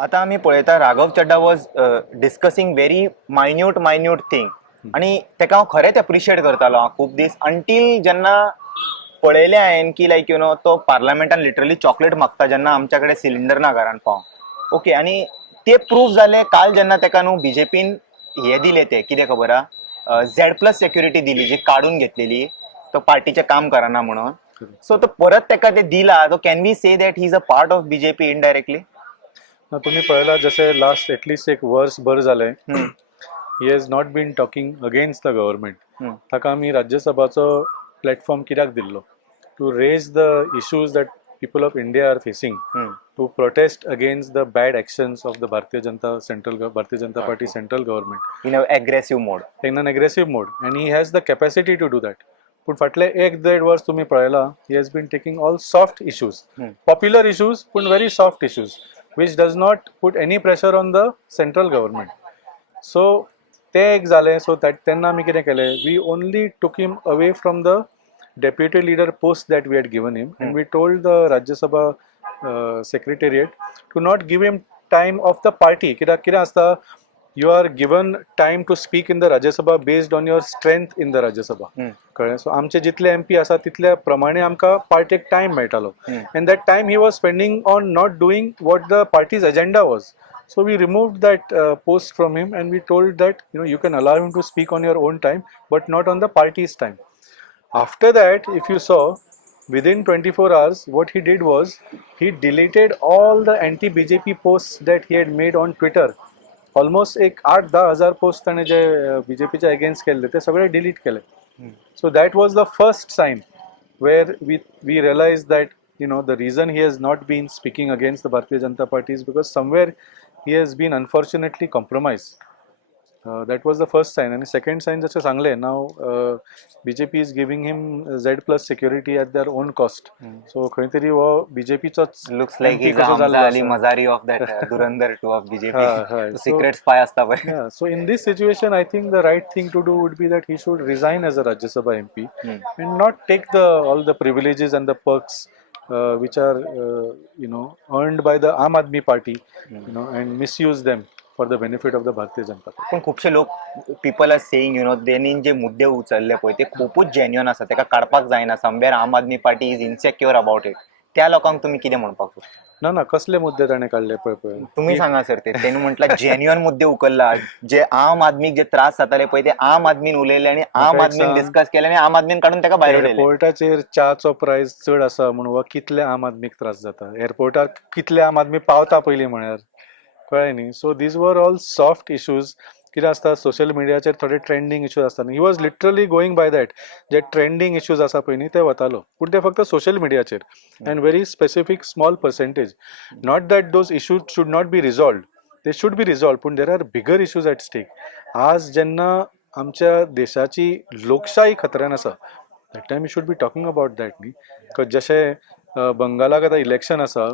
आता आम्ही पळयता Raghav Chadha was discussing very minute thing आणि तेका हांव खरेंच एप्रिशिएट करतालो हांव खूब दीस अंटील जेन्ना पळयलें हांवें की लायक यू नो तो पार्लमेंटान लिटरली चॉकलेट मागता जेन्ना आमच्या कडेन सिलिंडर ना घरान पाव ओके आणि ते प्रूफ जालें काल जेन्ना तेका न्हू बीजेपीन हे दिले ते कितें खबर आहा Z+ सेक्युरिटी दिली जी काडून घेतलेली तो पार्टीचें काम करना म्हणून सो तो परत तेका ते दिला so can we say that he is a part of BJP indirectly. तुम्ही पळयला जशें लास्ट एटलीस्ट एक वर्स भर जालें he has not been talking against the government. ताका आमी राज्यसभाचो प्लॅटफॉर्म कित्याक दिल्लो to raise the issues that people of India are facing to protest against the bad actions of the Bharatiya Janata Party central government in a aggressive mode. In an aggressive mode and he has the capacity to do that. पूण फाटले 1-1.5 वर्स तुम्ही पळयला he has been taking all soft issues, popular issues पूण very soft issues which does not put any pressure on the central government. So ते एक जालें. So तेन्ना आमी कितें केलें, we only took him away from the deputy leader post that we had given him and we told the Rajya Sabha secretariat to not give him time of the party. कित्याक आसता, you are given time to speak in the Rajya Sabha based on your strength in the Rajya Sabha. कळ्ळें. So आमचे जितले MP आसा तितल्या प्रमाणे आमकां पार्टीक टायम मेळटालो and that time he was spending on not doing what the party's agenda was. So we removed that post from him and we told that you can allow him to speak on your own time but not on the party's time. After that, if you saw, within 24 hours what he did was he deleted all the anti-BJP posts that he had made on Twitter. Almost एक 8-10 हजार post ताणें जे बीजेपीच्या against केल्ले ते सगळे delete केले. So that was the first sign where we realise that the reason he has not been speaking against the Bharatiya Janata Party is because somewhere he has been unfortunately compromise. That was the first sign. आनी second sign जशें सांगलें, नाव BJP is giving him Z+ security at their own cost. So खंय तरी हो बीजेपीचोच looks like he Hamza Ali Mazari of that Dhurandhar 2 of BJP secret spy असता पळय. So in this situation, I think the right thing to do would be that he should resign as a Rajya Sabha MP and not take all the privileges and the perks which are earned by the Aam Aadmi Party, and misuse them for the benefit of the Bharatiya Janata Party. पण खूपशे लोक people R saying त्यांनी जे मुद्दे उचलले पळय ते खूपच genuine आसा, तेका काडपाक जायना. Somewhere Aam Aadmi Party is insecure about it. त्या लोकांक तुम्ही कितें म्हणपाक सोदता? ना कसले मुद्दे ताणें काडले पळय तुम्ही सांगा सर. त्यांनी म्हटलं जेन्युअन मुद्दे उकलला, जे आम आदमीक जे त्रास जाताले पळय ते आम आदमीन उलयले आणि आम आदमीन डिस्कस केले आणि आम आदमीन काडून तेका भायर उडयले. एअरपोर्टाचेर च्याचो प्रायस चड आसा म्हणून कितले आम आदमीक त्रास जाता, एअरपोर्टार कितले आम आदमी पावता पयलीं म्हळ्यार, कळ्ळें न्ही. So these were all soft issues. कितें आसता, सोशल मिडियाचेर थोडे ट्रेंडींग इश्यूज आसता. He was literally going by that. जे ट्रेंडींग इश्यूज आसा पळय न्ही ते वतालो, पूण ते फक्त सोशल मिडियाचेर and very specific small percentage. Not that those issues should not be resolved, they should be resolved, पूण there are bigger issues at stake. आज जेन्ना आमच्या देशाची लोकशाही खतऱ्यान आसा, that time you should be talking about that न्ही. जशें बंगालाक आतां इलेक्शन आसा,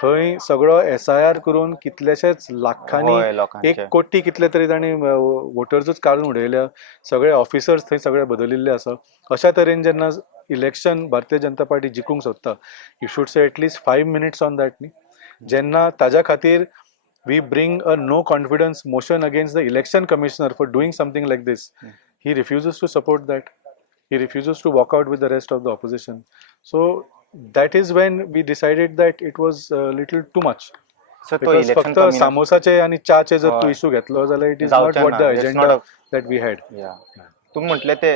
थंय सगळो SIR करून कितलेशेच लाखांनी 1 कोटी कितले तरी तांणी वोटर्सूच काडून उडयल्या. सगळे ऑफिसर्स थंय सगळे बदलिल्ले आसा. अशा तरेन जेन्ना इलेक्शन भारतीय जनता पार्टी जिखूंक सोदता, you should say at least 5 minutes on that न्ही. जेन्ना ताज्या खातीर we bring a no confidence motion against the election commissioner for doing something like this, he refuses to support that. He refuses to walk out with the rest of the opposition. So that is when we decided that it was a little too much. Because फक्त सामोसाचे आणि चाचे जर तू issue घेतलो जाल्यार it is not what the agenda that we had. तुम्ही म्हटले ते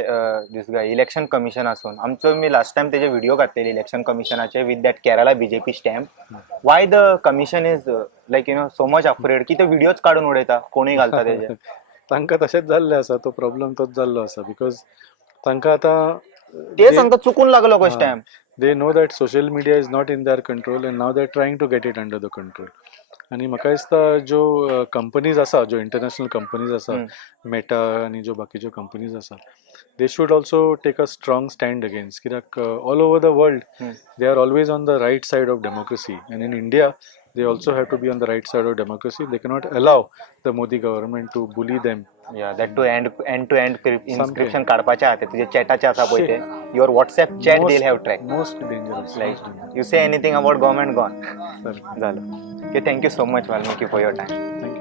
this guy election commission असून आमचं मी लास्ट टाइम त्याचे व्हिडिओ घातलेले इलेक्शन कमिशनाचे with that Kerala BJP stamp. Why the commission is like so much afraid की ते व्हिडिओच काढून उडयता कोणी घालता तेजे. तांकां तशेंच जाल्लें आसा. तो प्रॉब्लम तोच जाल्लो आसा. बिकॉज तांकां आतां ते सांगता चुकून लागलो कशें time. They know that social media is not in their control and now they're trying to get it under the control. आणि म्हाका दिसता ज्यो कंपनीज आसा, ज्यो इंटरनॅशनल कंपनीज आसा, मेटा आनी ज्यो बाकीच्यो कंपनीज आसा, they should also take a strong stand against. कित्याक all over the world they are always on the right side of democracy and in India they also have to be on the right side of democracy. They cannot allow the Modi government to bully them या that to end to end encryption काडपाचें आहा तें तुजे चॅटाचें आसा पळय तें your WhatsApp chat they'll have track most dangerous like you say anything about government gone sir जालो okay thank you so much Valmiki for your time thank you